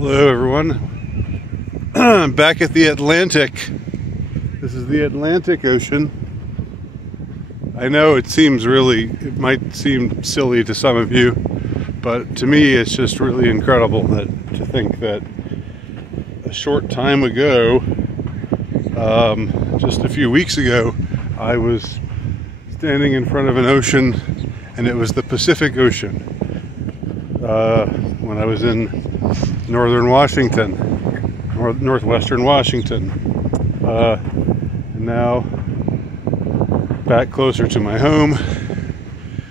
Hello everyone. Back at the Atlantic. This is the Atlantic Ocean. I know it might seem silly to some of you, but to me it's just really incredible to think that a short time ago, just a few weeks ago, I was standing in front of an ocean, and it was the Pacific Ocean. When I was in northern Washington, northwestern Washington, and now back closer to my home,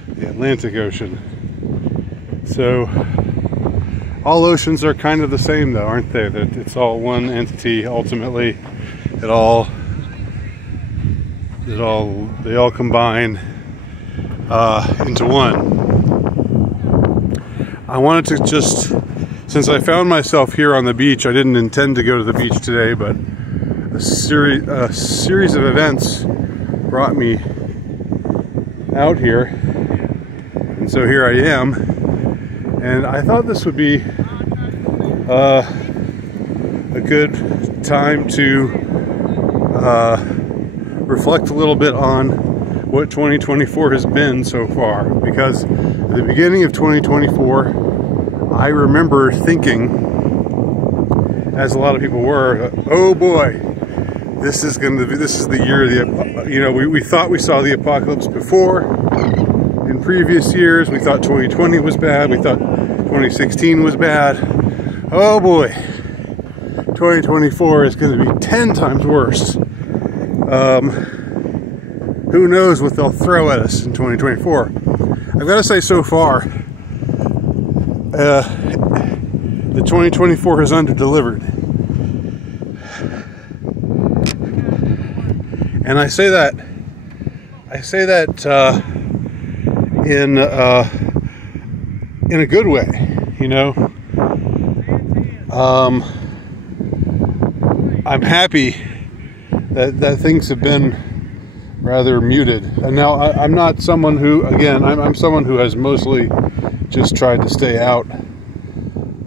the Atlantic Ocean. So all oceans are kind of the same though, aren't they? That it's all one entity ultimately. They all combine into one. I wanted to just, since I found myself here on the beach, I didn't intend to go to the beach today, but a series of events brought me out here, and so here I am, and I thought this would be a good time to reflect a little bit on what 2024 has been so far, because at the beginning of 2024, I remember thinking, as a lot of people were, oh boy, this is the year of the, we thought we saw the apocalypse before. In previous years, we thought 2020 was bad, we thought 2016 was bad. Oh boy, 2024 is going to be 10 times worse. Who knows what they'll throw at us in 2024. I've got to say, so far, the 2024 has under-delivered. And I say that in a good way, I'm happy that things have been rather muted. And now I'm not someone who, again, I'm someone who has mostly just tried to stay out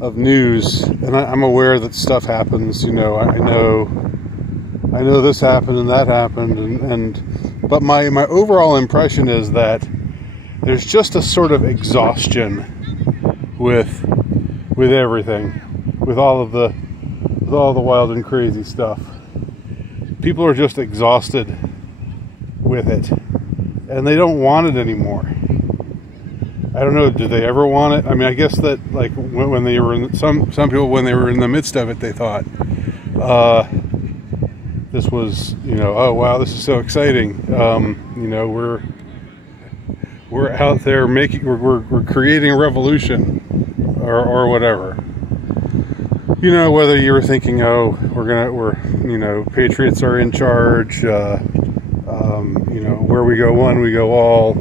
of news, and I'm aware that stuff happens. I know this happened and that happened, but my overall impression is that there's just a sort of exhaustion with everything, with all the wild and crazy stuff. People are just exhausted with it, and they don't want it anymore. I don't know, did they ever want it? I mean, I guess that, like, when they were in, some people, when they were in the midst of it, they thought this was, oh wow, this is so exciting. We're out there we're creating a revolution, or whatever. Whether you were thinking, oh, patriots are in charge, where we go one, we go all,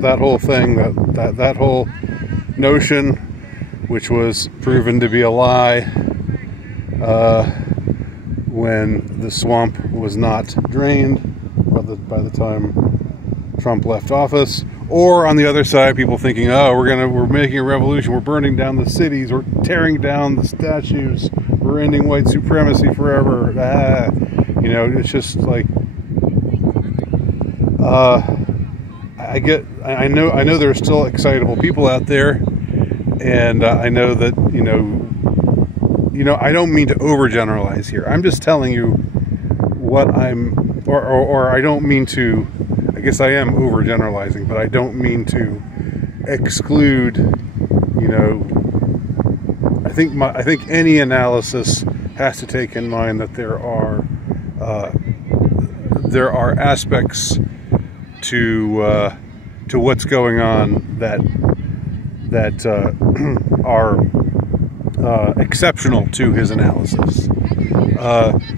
that whole thing, that whole notion, which was proven to be a lie when the swamp was not drained by the time Trump left office. Or on the other side, people thinking, oh, we're making a revolution, we're burning down the cities, we're tearing down the statues, we're ending white supremacy forever. It's just like, I know there are still excitable people out there, and I know that, I don't mean to overgeneralize here. I'm just telling you what or I don't mean to, I guess I am overgeneralizing, but I don't mean to exclude, I think any analysis has to take in mind that there are aspects to what's going on that are exceptional to his analysis.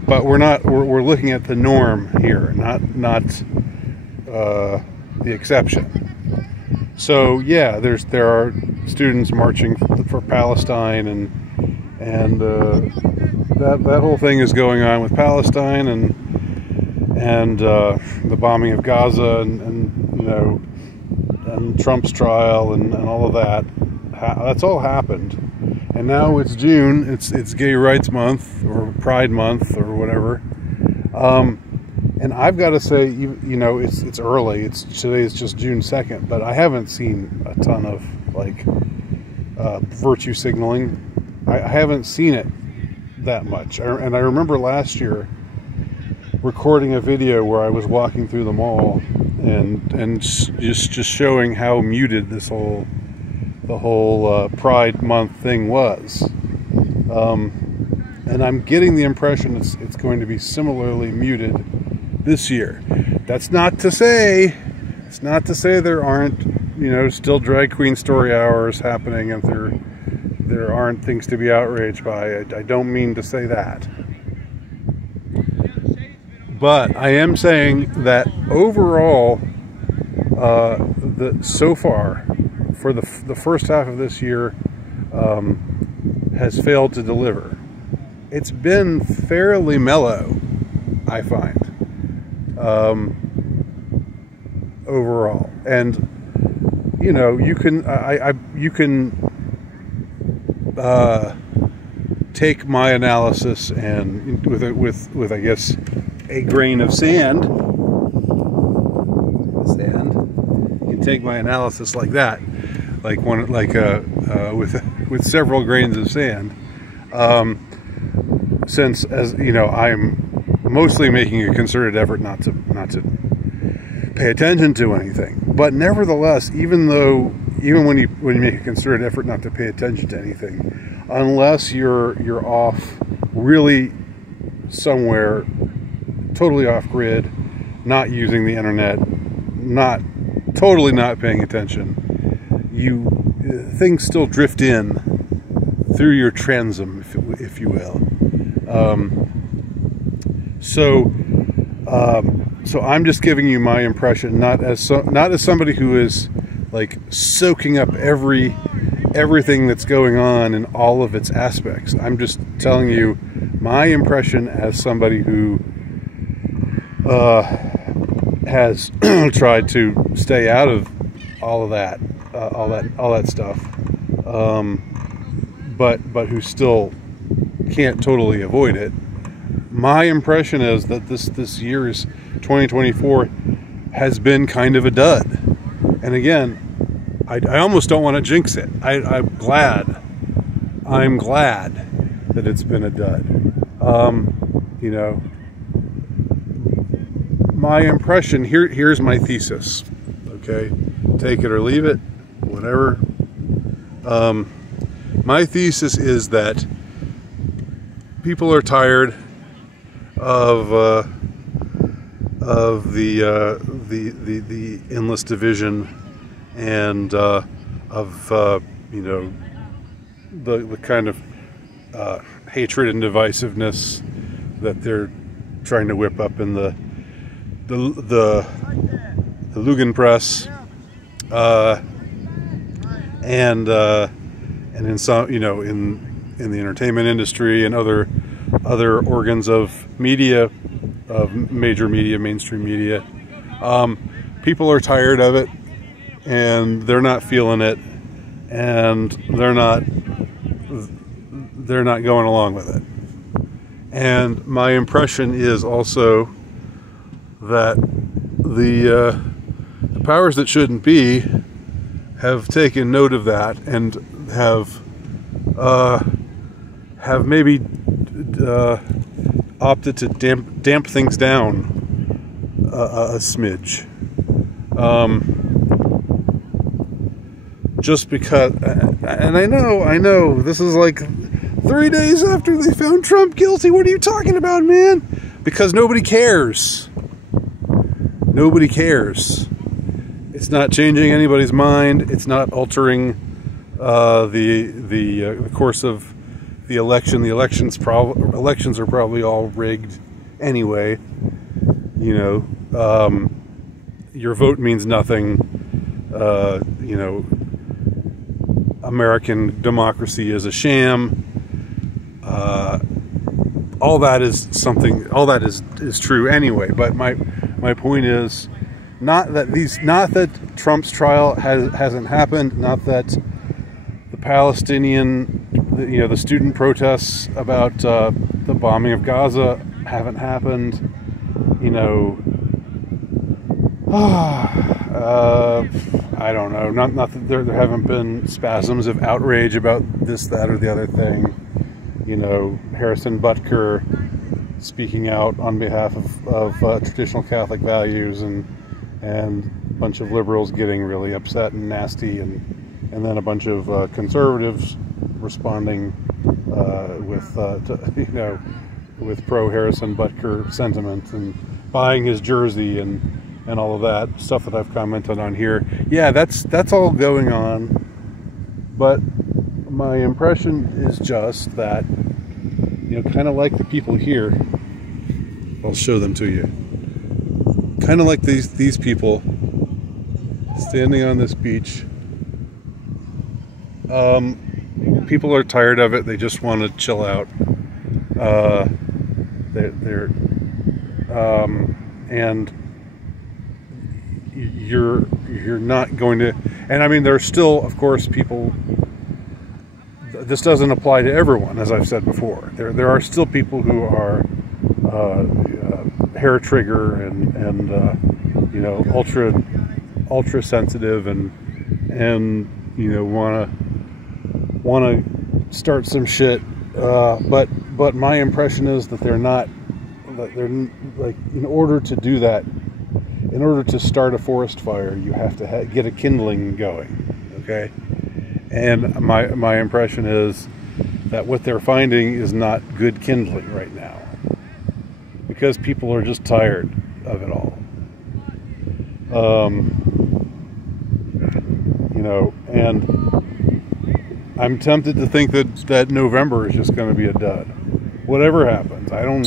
But we're looking at the norm here, not the exception. So yeah, there are students marching for Palestine, and that whole thing is going on with Palestine, and the bombing of Gaza, and on Trump's trial and all of that. That's all happened, and now it's June. It's Gay Rights Month or Pride Month or whatever. And I've got to say, you know, it's early. Today is just June 2nd, but I haven't seen a ton of like virtue signaling. I haven't seen it that much. And I remember last year recording a video where I was walking through the mall and just showing how muted the whole Pride Month thing was. And I'm getting the impression it's going to be similarly muted this year. That's not to say there aren't, you know, still drag queen story hours happening and there aren't things to be outraged by. I don't mean to say that. But I am saying that overall, so far, for the first half of this year, has failed to deliver. It's been fairly mellow, I find, overall. And you know, you can take my analysis and with I guess a grain of sand. You can take my analysis like that, with several grains of sand. Since, as you know, I'm mostly making a concerted effort not to pay attention to anything. But nevertheless, even when you make a concerted effort not to pay attention to anything, unless you're off really somewhere totally off grid, not using the internet, totally not paying attention, things still drift in through your transom, if you will. So I'm just giving you my impression, not as somebody who is like soaking up everything that's going on in all of its aspects. I'm just telling you my impression as somebody who has tried to stay out of all of that, all that stuff, but who still can't totally avoid it. My impression is that this year's 2024 has been kind of a dud. And again, I almost don't want to jinx it. I'm glad that it's been a dud. You know, my impression, here's my thesis, okay? Take it or leave it, whatever. My thesis is that people are tired of the endless division and you know, the kind of hatred and divisiveness that they're trying to whip up in the Lugenpress, and in some, you know, in the entertainment industry and other organs of media, of major media, mainstream media. People are tired of it, and they're not feeling it, and they're not going along with it. And my impression is also that the powers that shouldn't be have taken note of that and have maybe opted to damp things down a smidge, just because. And I know this is like 3 days after they found Trump guilty. What are you talking about, man? Because nobody cares. Nobody cares. It's not changing anybody's mind. It's not altering the course of the election. The elections are probably all rigged anyway. You know, your vote means nothing. You know, American democracy is a sham. All that is true anyway. But my point is not that Trump's trial hasn't happened, not that the Palestinian, the student protests about the bombing of Gaza haven't happened, I don't know, not that there haven't been spasms of outrage about this, that, or the other thing. Harrison Butker speaking out on behalf of traditional Catholic values, and a bunch of liberals getting really upset and nasty, and then a bunch of conservatives responding with pro Harrison Butker sentiment and buying his jersey and all of that stuff that I've commented on here. Yeah, that's all going on, but my impression is just that, kind of like the people here, I'll show them to you. Kind of like these people standing on this beach. People are tired of it. They just want to chill out. And you're not going to. And I mean, there's still, of course, people. This doesn't apply to everyone, as I've said before. There are still people who are hair trigger and ultra sensitive and want to start some shit. But my impression is that they're not. That they're like, in order to do that, in order to start a forest fire, you have to get a kindling going. Okay. And my impression is that what they're finding is not good kindling right now, because people are just tired of it all. And I'm tempted to think that November is just going to be a dud. Whatever happens, I don't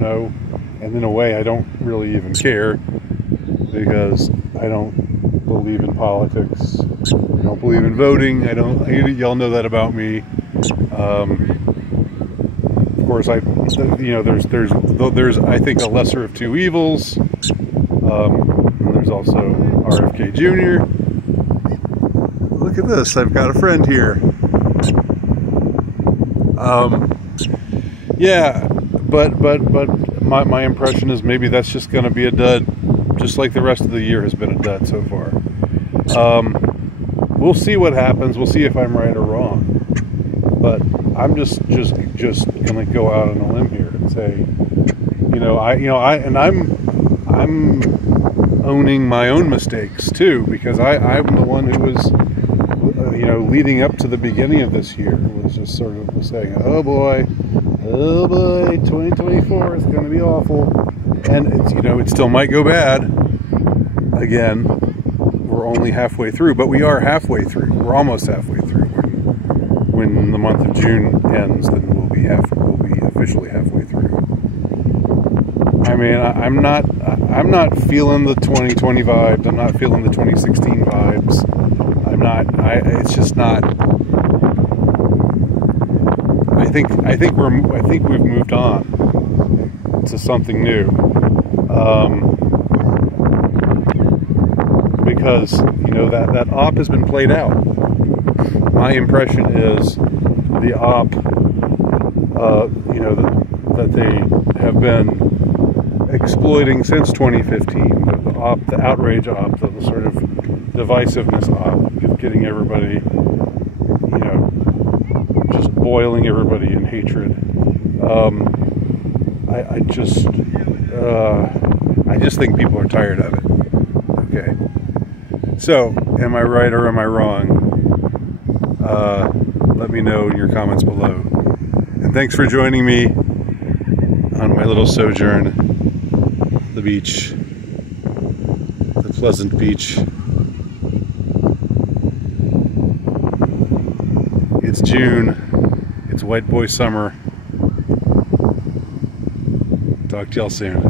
know, and in a way, I don't really even care, because I don't believe in politics. I don't believe in voting. Y'all know that about me. Of course, there's I think a lesser of two evils. And there's also RFK Jr. Look at this. I've got a friend here. Yeah, but my impression is maybe that's just going to be a dud, just like the rest of the year has been a dud so far. We'll see what happens. We'll see if I'm right or wrong. But I'm just gonna go out on a limb here and say, I'm owning my own mistakes too, because I'm the one who was, leading up to the beginning of this year, was just sort of saying, oh boy, 2024 is gonna be awful, and it still might go bad. Again, we're only halfway through, but we are halfway through. We're almost halfway through. When the month of June ends, then we'll be officially halfway through. I mean, I'm not feeling the 2020 vibes. I'm not feeling the 2016 vibes. It's just not. I think we've moved on to something new. Because that op has been played out. My impression is the op, that they have been exploiting since 2015. The outrage op, the sort of divisiveness op, getting everybody, just boiling everybody in hatred. I just think people are tired of it. Okay. So, am I right or am I wrong? Let me know in your comments below. And thanks for joining me on my little sojourn, the beach, the pleasant beach. It's June. It's white boy summer. Talk to y'all soon.